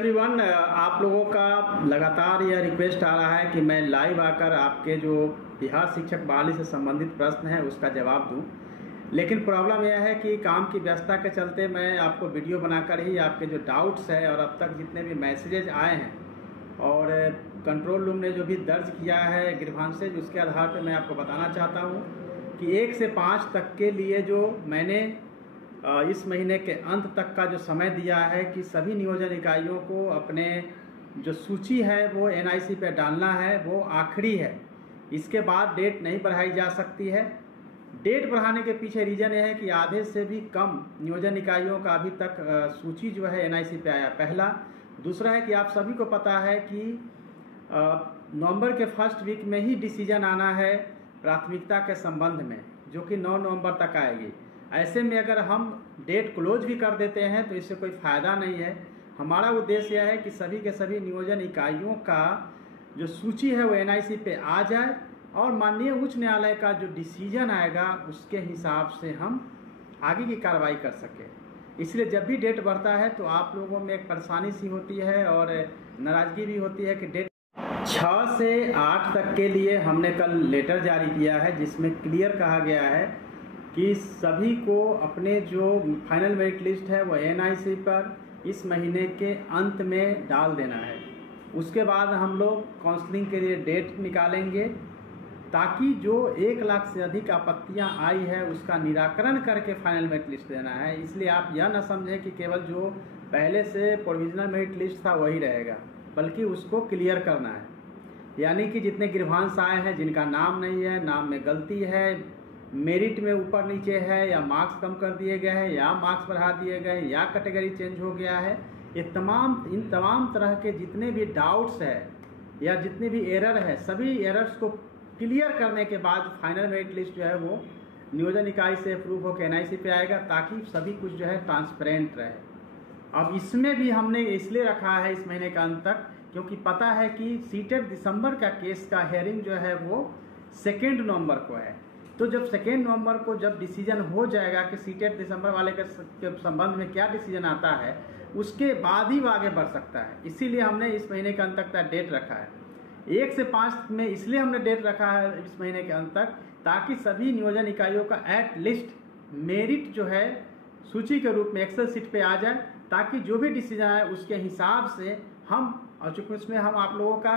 Everyone, आप लोगों का लगातार यह रिक्वेस्ट आ रहा है कि मैं लाइव आकर आपके जो बिहार शिक्षक बहाली से संबंधित प्रश्न है उसका जवाब दूं। लेकिन प्रॉब्लम यह है कि काम की व्यस्तता के चलते मैं आपको वीडियो बनाकर ही आपके जो डाउट्स है और अब तक जितने भी मैसेजेज आए हैं और कंट्रोल रूम ने जो भी दर्ज किया है ग्रीवांसेज, उसके आधार पर मैं आपको बताना चाहता हूँ कि 1 से 5 तक के लिए जो मैंने इस महीने के अंत तक का जो समय दिया है कि सभी नियोजन इकाइयों को अपने जो सूची है वो NIC पे डालना है, वो आखिरी है। इसके बाद डेट नहीं बढ़ाई जा सकती है। डेट बढ़ाने के पीछे रीज़न यह है कि आधे से भी कम नियोजन इकाइयों का अभी तक सूची जो है NIC पे आया, पहला। दूसरा है कि आप सभी को पता है कि नवंबर के फर्स्ट वीक में ही डिसीजन आना है प्राथमिकता के संबंध में, जो कि 9 नवंबर तक आएगी। ऐसे में अगर हम डेट क्लोज भी कर देते हैं तो इससे कोई फ़ायदा नहीं है। हमारा उद्देश्य यह है कि सभी के सभी नियोजन इकाइयों का जो सूची है वो NIC पे आ जाए और माननीय उच्च न्यायालय का जो डिसीजन आएगा उसके हिसाब से हम आगे की कार्रवाई कर सकें। इसलिए जब भी डेट बढ़ता है तो आप लोगों में एक परेशानी सी होती है और नाराज़गी भी होती है कि डेट 6 से 8 तक के लिए हमने कल लेटर जारी किया है, जिसमें क्लियर कहा गया है कि सभी को अपने जो फाइनल मेरिट लिस्ट है वो NIC पर इस महीने के अंत में डाल देना है। उसके बाद हम लोग काउंसलिंग के लिए डेट निकालेंगे ताकि जो 1 लाख से अधिक आपत्तियां आई है उसका निराकरण करके फाइनल मेरिट लिस्ट देना है। इसलिए आप यह न समझें कि केवल जो पहले से प्रोविजनल मेरिट लिस्ट था वही रहेगा, बल्कि उसको क्लियर करना है। यानी कि जितने ग्रीवांस आए हैं, जिनका नाम नहीं है, नाम में गलती है, मेरिट में ऊपर नीचे है, या मार्क्स कम कर दिए गए हैं, या मार्क्स बढ़ा दिए गए, या कैटेगरी चेंज हो गया है, इन तमाम तरह के जितने भी डाउट्स है या जितने भी एरर है, सभी एरर्स को क्लियर करने के बाद फाइनल मेरिट लिस्ट जो है वो नियोजन इकाई से अप्रूव होकर NIC पे आएगा, ताकि सभी कुछ जो है ट्रांसपेरेंट रहे। अब इसमें भी हमने इसलिए रखा है इस महीने का अंत तक, क्योंकि पता है कि सीटेट दिसंबर का केस का हेयरिंग जो है वो 2 नवंबर को है। तो जब 2 नवंबर को जब डिसीजन हो जाएगा कि सीटेट दिसंबर वाले के संबंध में क्या डिसीजन आता है, उसके बाद ही वो आगे बढ़ सकता है। इसीलिए हमने इस महीने के अंत तक का डेट रखा है। 1 से 5 में इसलिए हमने डेट रखा है इस महीने के अंत तक, ताकि सभी नियोजन इकाइयों का एट लिस्ट मेरिट जो है सूची के रूप में एक्सेल सीट पे आ जाए, ताकि जो भी डिसीजन आए उसके हिसाब से हम, और चूंकि उसमें हम आप लोगों का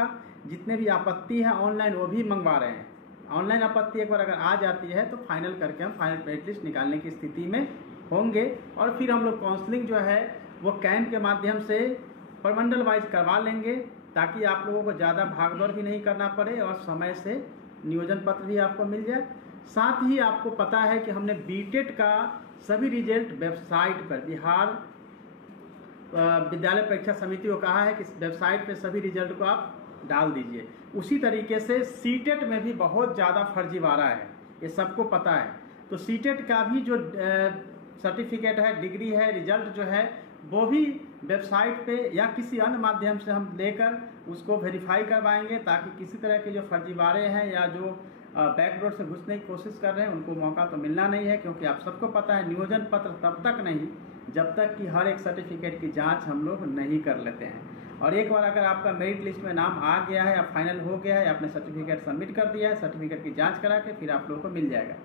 जितने भी आपत्ति है ऑनलाइन वो भी मंगवा रहे हैं। ऑनलाइन आपत्ति एक बार अगर आ जाती है तो फाइनल करके हम फाइनल मेरिट लिस्ट निकालने की स्थिति में होंगे, और फिर हम लोग काउंसलिंग जो है वो कैंप के माध्यम से प्रमंडल वाइज करवा लेंगे, ताकि आप लोगों को ज़्यादा भागदौड़ भी नहीं करना पड़े और समय से नियोजन पत्र भी आपको मिल जाए। साथ ही आपको पता है कि हमने बीटेट का सभी रिजल्ट वेबसाइट पर, बिहार विद्यालय परीक्षा समिति को कहा है कि वेबसाइट पर सभी रिजल्ट को आप डाल दीजिए। उसी तरीके से सीटेट में भी बहुत ज़्यादा फर्जीवाड़ा है, ये सबको पता है। तो सीटेट का भी जो सर्टिफिकेट है, डिग्री है, रिजल्ट जो है वो भी वेबसाइट पे या किसी अन्य माध्यम से हम लेकर उसको वेरीफाई करवाएंगे, ताकि किसी तरह के जो फर्जीवाड़े हैं या जो बैकडोर से घुसने की कोशिश कर रहे हैं उनको मौका तो मिलना नहीं है। क्योंकि आप सबको पता है नियोजन पत्र तब तक नहीं जब तक कि हर एक सर्टिफिकेट की जाँच हम लोग नहीं कर लेते हैं। और एक बार अगर आपका मेरिट लिस्ट में नाम आ गया है या फाइनल हो गया है, आपने सर्टिफिकेट सबमिट कर दिया है, सर्टिफिकेट की जांच करा के फिर आप लोगों को मिल जाएगा।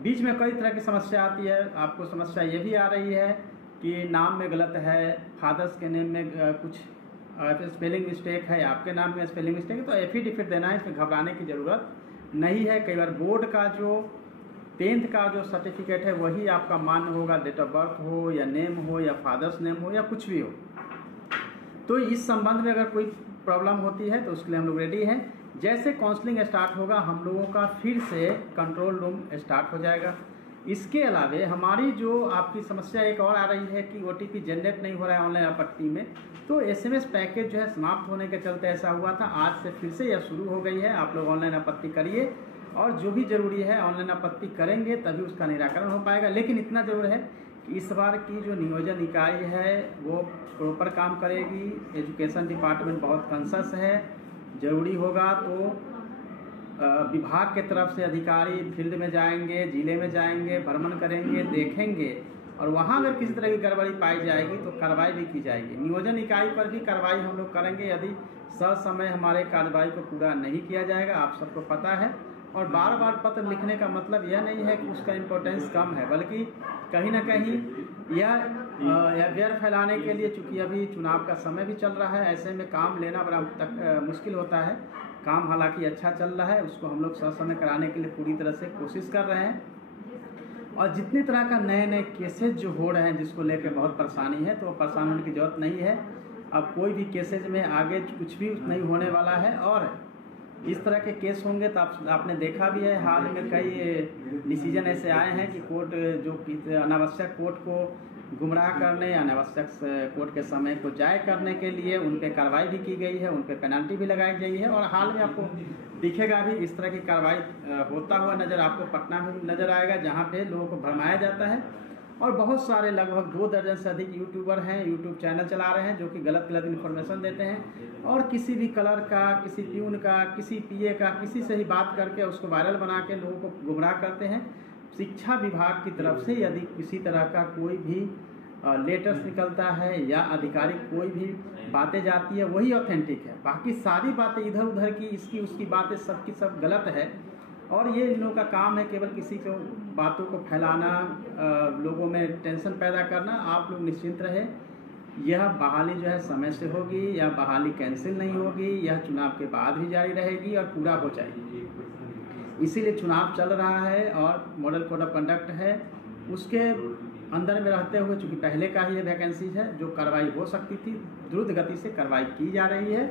बीच में कई तरह की समस्या आती है। आपको समस्या ये भी आ रही है कि नाम में गलत है, फादर्स के नेम में कुछ स्पेलिंग मिस्टेक है, आपके नाम में स्पेलिंग मिस्टेक है, तो एफिडेविट देना है, इसमें घबराने की ज़रूरत नहीं है। कई बार बोर्ड का जो 10th का जो सर्टिफिकेट है वही आपका मान्य होगा, डेट ऑफ बर्थ हो या नेम हो या फादर्स नेम हो या कुछ भी हो। तो इस संबंध में अगर कोई प्रॉब्लम होती है तो उसके लिए हम लोग रेडी हैं। जैसे काउंसलिंग स्टार्ट होगा हम लोगों का फिर से कंट्रोल रूम स्टार्ट हो जाएगा। इसके अलावे हमारी जो आपकी समस्या एक और आ रही है कि OTP जनरेट नहीं हो रहा है ऑनलाइन आपत्ति में, तो SMS पैकेज जो है समाप्त होने के चलते ऐसा हुआ था। आज से फिर से यह शुरू हो गई है। आप लोग ऑनलाइन आपत्ति करिए और जो भी जरूरी है ऑनलाइन आपत्ति करेंगे तभी उसका निराकरण हो पाएगा। लेकिन इतना जरूर है कि इस बार की जो नियोजन इकाई है वो प्रॉपर काम करेगी। एजुकेशन डिपार्टमेंट बहुत कॉन्शियस है। जरूरी होगा तो विभाग के तरफ से अधिकारी फील्ड में जाएंगे, जिले में जाएंगे, भ्रमण करेंगे, देखेंगे और वहाँ अगर किसी तरह की गड़बड़ी पाई जाएगी तो कार्रवाई भी की जाएगी। नियोजन इकाई पर भी कार्रवाई हम लोग करेंगे यदि समय हमारे कार्रवाई को पूरा नहीं किया जाएगा, आप सबको पता है। और बार बार पत्र लिखने का मतलब यह नहीं है कि उसका इम्पोर्टेंस कम है, बल्कि कहीं ना कहीं यह व्यय फैलाने के लिए, चूँकि अभी चुनाव का समय भी चल रहा है, ऐसे में काम लेना बड़ा मुश्किल होता है। काम हालांकि अच्छा चल रहा है, उसको हम लोग समय कराने के लिए पूरी तरह से कोशिश कर रहे हैं। और जितनी तरह का नए केसेज जो हो रहे हैं जिसको लेकर बहुत परेशानी है, तो परेशान होने की ज़रूरत नहीं है। अब कोई भी केसेज में आगे कुछ भी नहीं होने वाला है। और इस तरह के केस होंगे तो आपने देखा भी है, हाल में कई डिसीजन ऐसे आए हैं कि कोर्ट जो अनावश्यक कोर्ट को गुमराह करने, अनावश्यक कोर्ट के समय को जाय करने के लिए उन पर कार्रवाई भी की गई है, उन पर पेनल्टी भी लगाई गई है। और हाल में आपको दिखेगा भी इस तरह की कार्रवाई होता हुआ नज़र आपको पटना में नज़र आएगा, जहाँ पे लोगों को भरमाया जाता है। और बहुत सारे लगभग 2 दर्जन से अधिक यूट्यूबर हैं, यूट्यूब चैनल चला रहे हैं जो कि गलत इन्फॉर्मेशन देते हैं और किसी भी कलर का, किसी प्यून का, किसी पीए का, किसी से ही बात करके उसको वायरल बना के लोगों को गुमराह करते हैं। शिक्षा विभाग की तरफ से यदि किसी तरह का कोई भी लेटर्स निकलता है या आधिकारिक कोई भी बातें जाती है, वही ऑथेंटिक है। बाकी सारी बातें इधर उधर की, इसकी उसकी बातें सब की सब गलत है। और ये इन लोगों का काम है केवल किसी को बातों को फैलाना, लोगों में टेंशन पैदा करना। आप लोग निश्चिंत रहे, यह बहाली जो है समय से होगी, यह बहाली कैंसिल नहीं होगी, यह चुनाव के बाद भी जारी रहेगी और पूरा हो जाएगी। इसीलिए चुनाव चल रहा है और मॉडल कोड ऑफ कंडक्ट है, उसके अंदर में रहते हुए चूँकि पहले का ही ये वैकेंसीज है, जो कार्रवाई हो सकती थी द्रुत गति से कार्रवाई की जा रही है।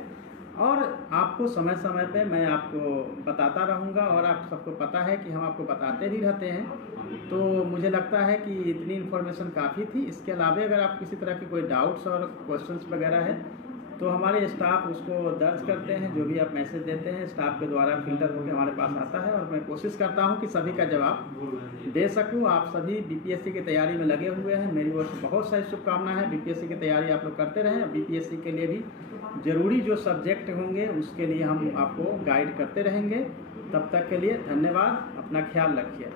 और आपको समय समय पे मैं आपको बताता रहूँगा और आप सबको पता है कि हम आपको बताते भी रहते हैं। तो मुझे लगता है कि इतनी इन्फॉर्मेशन काफ़ी थी। इसके अलावा अगर आप किसी तरह की कोई डाउट्स और क्वेश्चंस वगैरह है तो हमारे स्टाफ उसको दर्ज करते हैं, जो भी आप मैसेज देते हैं स्टाफ के द्वारा फिल्टर होकर हमारे पास आता है और मैं कोशिश करता हूं कि सभी का जवाब दे सकूं। आप सभी बीपीएससी की तैयारी में लगे हुए हैं, मेरी ओर से बहुत सारी शुभकामनाएं हैं। बीपीएससी की तैयारी आप लोग करते रहें। बीपीएससी के लिए भी ज़रूरी जो सब्जेक्ट होंगे उसके लिए हम आपको गाइड करते रहेंगे। तब तक के लिए धन्यवाद, अपना ख्याल रखिए।